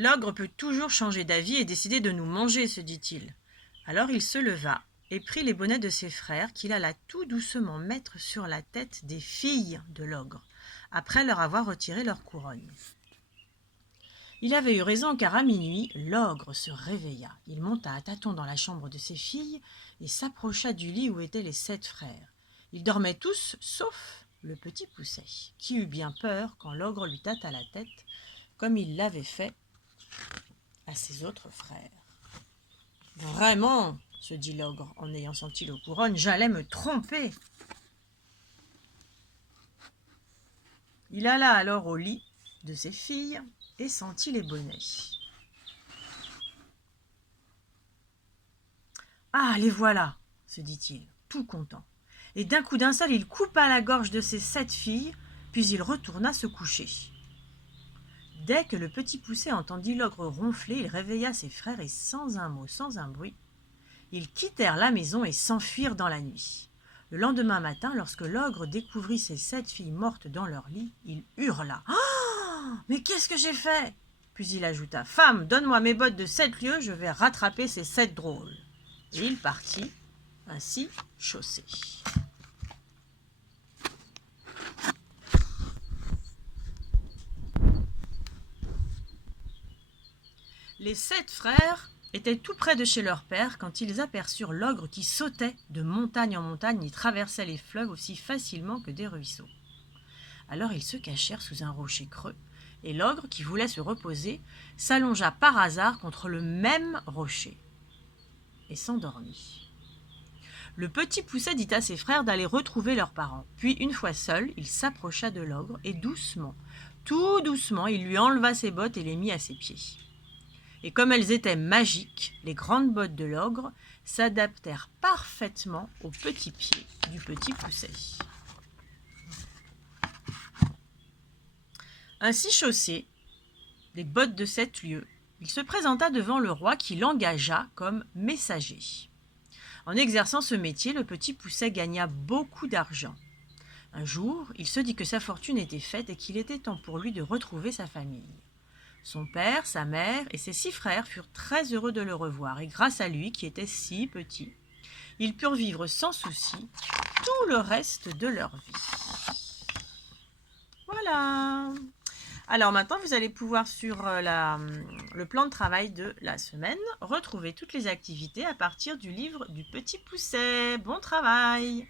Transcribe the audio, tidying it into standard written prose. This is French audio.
L'ogre peut toujours changer d'avis et décider de nous manger, se dit-il. Alors il se leva et prit les bonnets de ses frères qu'il alla tout doucement mettre sur la tête des filles de l'ogre, après leur avoir retiré leur couronne. Il avait eu raison car à minuit, l'ogre se réveilla. Il monta à tâtons dans la chambre de ses filles et s'approcha du lit où étaient les 7 frères. Ils dormaient tous, sauf le petit Poucet, qui eut bien peur quand l'ogre lui tâta la tête, comme il l'avait fait à ses autres frères. « Vraiment, se dit l'ogre en ayant senti le couronne, j'allais me tromper. » Il alla alors au lit de ses filles et sentit les bonnets. « Ah, les voilà !» se dit-il, tout content. Et d'un coup d'un seul, il coupa la gorge de ses 7 filles, puis il retourna se coucher. Dès que le petit Poucet entendit l'ogre ronfler, il réveilla ses frères et sans un mot, sans un bruit, ils quittèrent la maison et s'enfuirent dans la nuit. Le lendemain matin, lorsque l'ogre découvrit ses 7 filles mortes dans leur lit, il hurla. « Oh, mais qu'est-ce que j'ai fait ?» Puis il ajouta. « Femme, donne-moi mes bottes de 7 lieues, je vais rattraper ces 7 drôles. » Et il partit, ainsi chaussé. Les 7 frères étaient tout près de chez leur père quand ils aperçurent l'ogre qui sautait de montagne en montagne et traversait les fleuves aussi facilement que des ruisseaux. Alors ils se cachèrent sous un rocher creux, et l'ogre, qui voulait se reposer, s'allongea par hasard contre le même rocher et s'endormit. Le petit Poucet dit à ses frères d'aller retrouver leurs parents. Puis, une fois seul, il s'approcha de l'ogre et doucement, tout doucement, il lui enleva ses bottes et les mit à ses pieds. Et comme elles étaient magiques, les grandes bottes de l'ogre s'adaptèrent parfaitement aux petits pieds du petit Poucet. Ainsi chaussé, les bottes de 7 lieues, il se présenta devant le roi qui l'engagea comme messager. En exerçant ce métier, le petit Poucet gagna beaucoup d'argent. Un jour, il se dit que sa fortune était faite et qu'il était temps pour lui de retrouver sa famille. Son père, sa mère et ses 6 frères furent très heureux de le revoir et grâce à lui, qui était si petit, ils purent vivre sans souci tout le reste de leur vie. Voilà. Alors maintenant, vous allez pouvoir sur le plan de travail de la semaine retrouver toutes les activités à partir du livre du Petit Poucet. Bon travail!